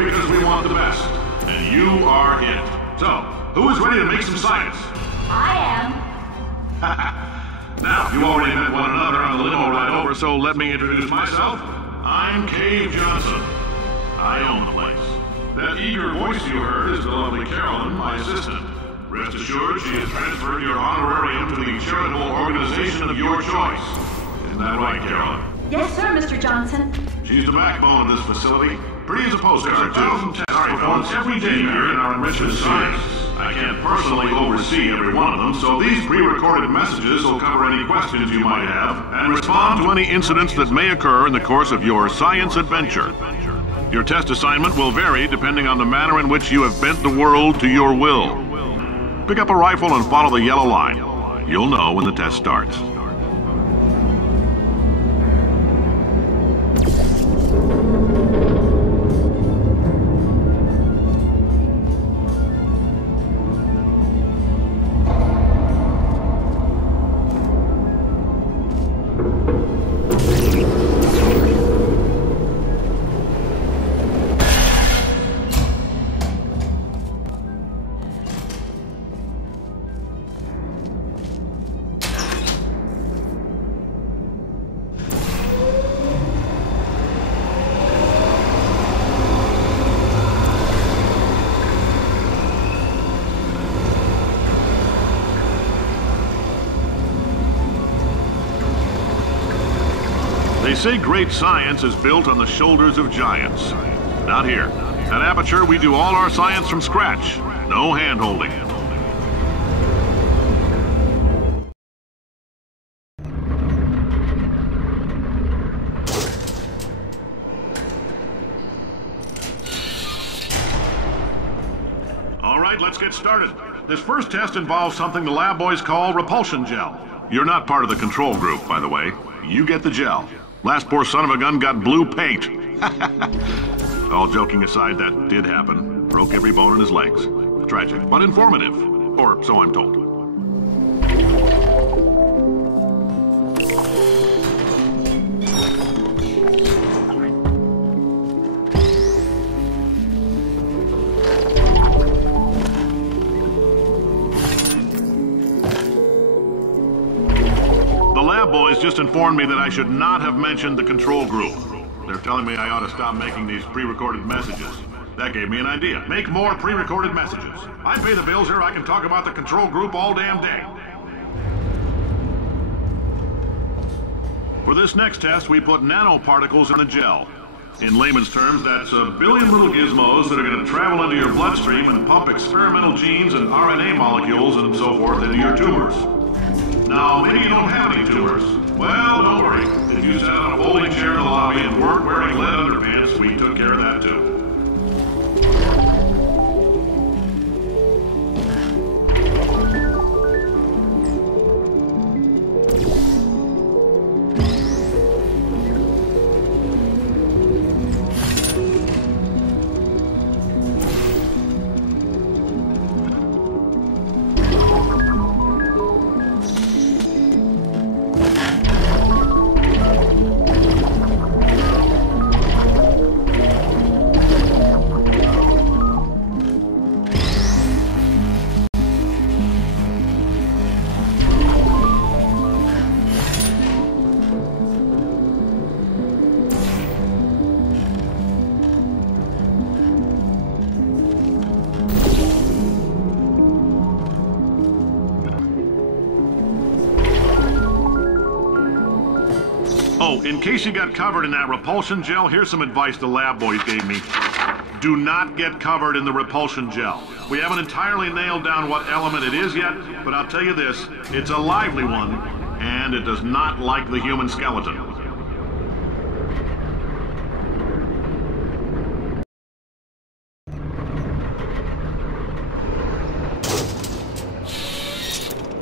here because we want the best. And you are it. So, who is ready to make some science? I am. Now, you already met one another on the limo ride over, so let me introduce myself. I'm Cave Johnson. I own the place. That eager voice you heard is the lovely Carolyn, my assistant. Rest assured, she has transferred your honorarium to the charitable organization of your choice. Isn't that right, Carolyn? Yes, sir, Mr. Johnson. She's the backbone of this facility. Pretty as a postcard, too. Test performance every day here in our enrichment science. I can't personally oversee every one of them, so these pre-recorded messages will cover any questions you might have and respond to any incidents that may occur in the course of your science adventure. Your test assignment will vary depending on the manner in which you have bent the world to your will. Pick up a rifle and follow the yellow line. You'll know when the test starts. They say great science is built on the shoulders of giants. Not here. At Aperture, we do all our science from scratch. No hand-holding. All right, let's get started. This first test involves something the lab boys call repulsion gel. You're not part of the control group, by the way. You get the gel. Last poor son of a gun got blue paint. All joking aside, that did happen. Broke every bone in his legs. Tragic, but informative. Or so I'm told. Boys just informed me that I should not have mentioned the control group. They're telling me I ought to stop making these pre-recorded messages. That gave me an idea. Make more pre-recorded messages. I pay the bills here, I can talk about the control group all damn day. For this next test, we put nanoparticles in the gel. In layman's terms, that's a billion little gizmos that are going to travel into your bloodstream and pump experimental genes and RNA molecules and so forth into your tumors. Now, maybe you don't have any tumors. Well, don't worry. If you sat on a folding chair in the lobby and weren't wearing lead underpants, we took care of that too. Oh, in case you got covered in that repulsion gel, here's some advice the lab boys gave me. Do not get covered in the repulsion gel. We haven't entirely nailed down what element it is yet, but I'll tell you this, it's a lively one, and it does not like the human skeleton.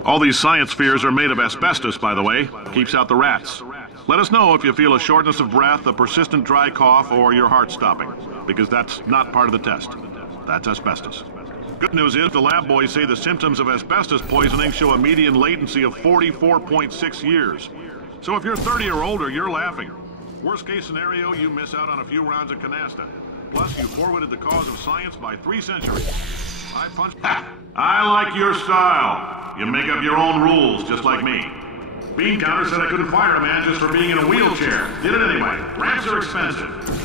All these science spheres are made of asbestos, by the way. Keeps out the rats. Let us know if you feel a shortness of breath, a persistent dry cough, or your heart stopping, because that's not part of the test. That's asbestos. Good news is the lab boys say the symptoms of asbestos poisoning show a median latency of 44.6 years. So if you're 30 or older, you're laughing. Worst case scenario, you miss out on a few rounds of canasta. Plus, you forwarded the cause of science by 3 centuries. I punched... Ha! I like your style. You make up your own rules, just like me. Bean Counter said I couldn't fire a man just for being in a wheelchair. Did it anyway. Ramps are expensive.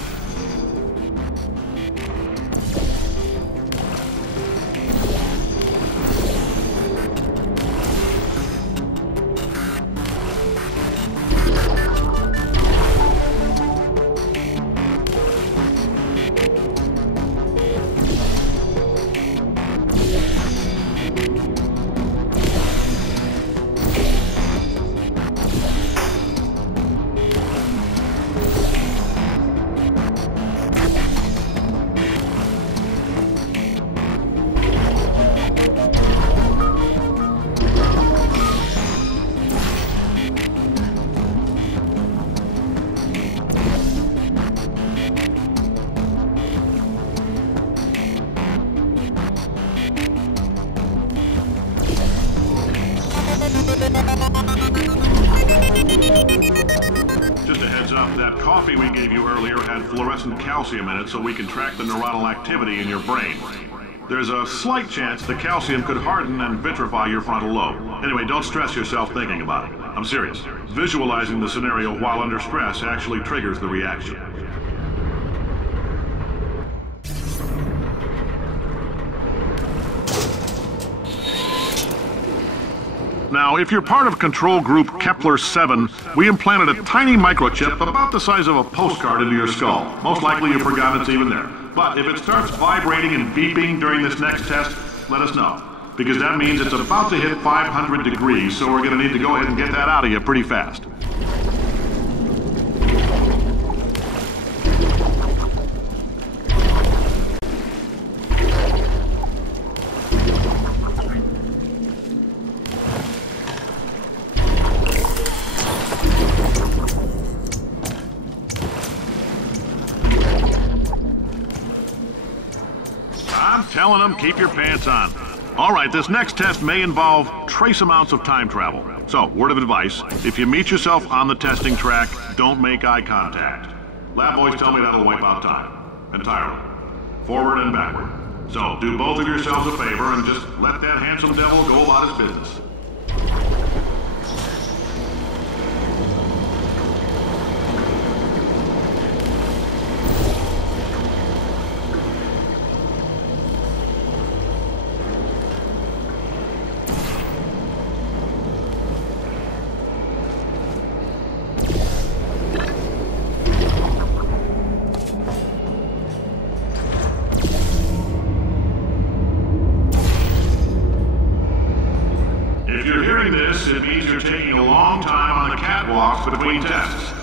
Just a heads up, that coffee we gave you earlier had fluorescent calcium in it so we can track the neuronal activity in your brain. There's a slight chance the calcium could harden and vitrify your frontal lobe. Anyway, don't stress yourself thinking about it. I'm serious. Visualizing the scenario while under stress actually triggers the reaction. Now, if you're part of control group Kepler-7, we implanted a tiny microchip about the size of a postcard into your skull. Most likely you forgot it's even there. But if it starts vibrating and beeping during this next test, let us know. Because that means it's about to hit 500 degrees, so we're going to need to go ahead and get that out of you pretty fast. Telling them, keep your pants on. All right, this next test may involve trace amounts of time travel. So, word of advice, if you meet yourself on the testing track, don't make eye contact. Lab boys tell me that'll wipe out time. Entirely. Forward and backward. So, do both of yourselves a favor and just let that handsome devil go about his business. It means you're taking a long time on the catwalks between tests.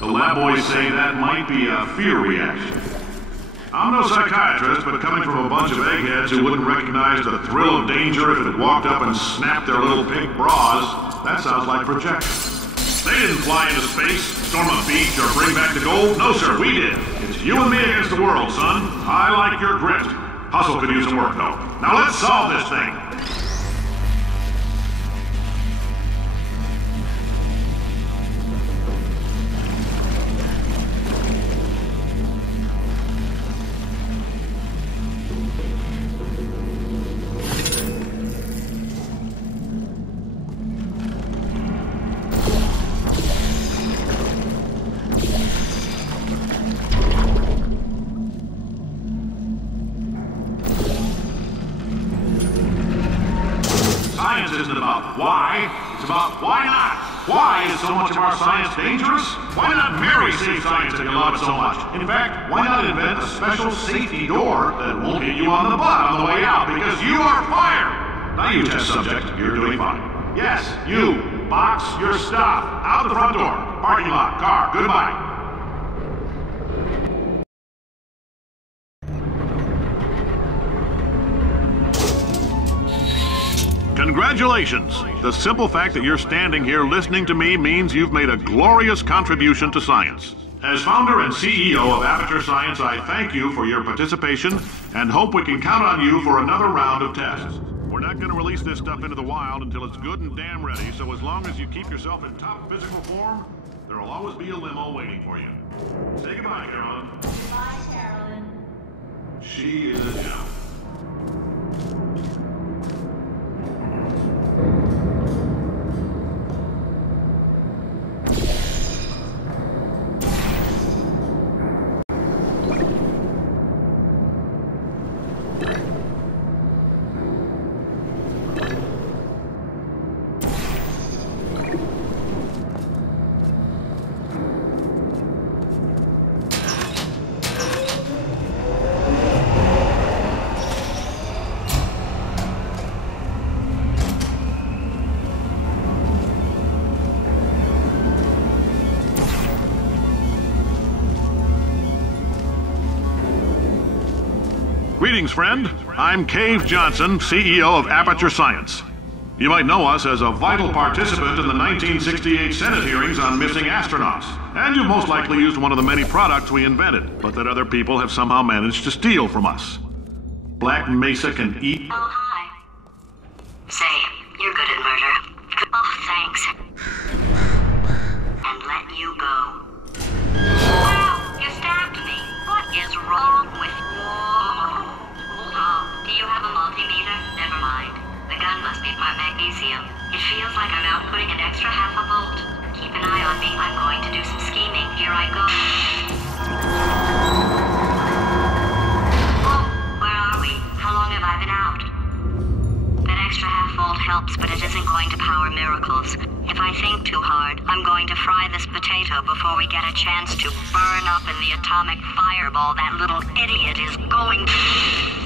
The lab boys say that might be a fear reaction. I'm no psychiatrist, but coming from a bunch of eggheads who wouldn't recognize the thrill of danger if it walked up and snapped their little pink bras, that sounds like projection. They didn't fly into space, storm a beach, or bring back the gold. No, sir, we did. It's you and me against the world, son. I like your grit. Hustle could use some work, though. Now let's solve this thing. Science isn't about why, it's about why not. Why is so much of our science dangerous? Why not marry safe science if you love it so much? In fact, why not invent a special safety door that won't hit you on the butt on the way out because you are fired? Now you test subject, you're doing fine. Yes, you, box your stuff, out the front door, parking lot, car, goodbye. Congratulations! The simple fact that you're standing here listening to me means you've made a glorious contribution to science. As founder and CEO of Aperture Science, I thank you for your participation and hope we can count on you for another round of tests. We're not going to release this stuff into the wild until it's good and damn ready, so as long as you keep yourself in top physical form, There will always be a limo waiting for you. Say goodbye, Carolyn. Goodbye, Carolyn. She is a gem. Greetings, friend. I'm Cave Johnson, CEO of Aperture Science. You might know us as a vital participant in the 1968 Senate hearings on missing astronauts. And you most likely used one of the many products we invented, but that other people have somehow managed to steal from us. Black Mesa can eat... Oh, hi. Say, you're good at murder. Oh, thanks. And let you go. Wow, you stabbed me. What is wrong with you? Oh, do you have a multimeter? Never mind. The gun must be part magnesium. It feels like I'm outputting an extra half a volt. Keep an eye on me. I'm going to do some scheming. Here I go. Oh, where are we? How long have I been out? That extra half volt helps, but it isn't going to power miracles. If I think too hard, I'm going to fry this potato before we get a chance to burn up in the atomic fireball that little idiot is going to...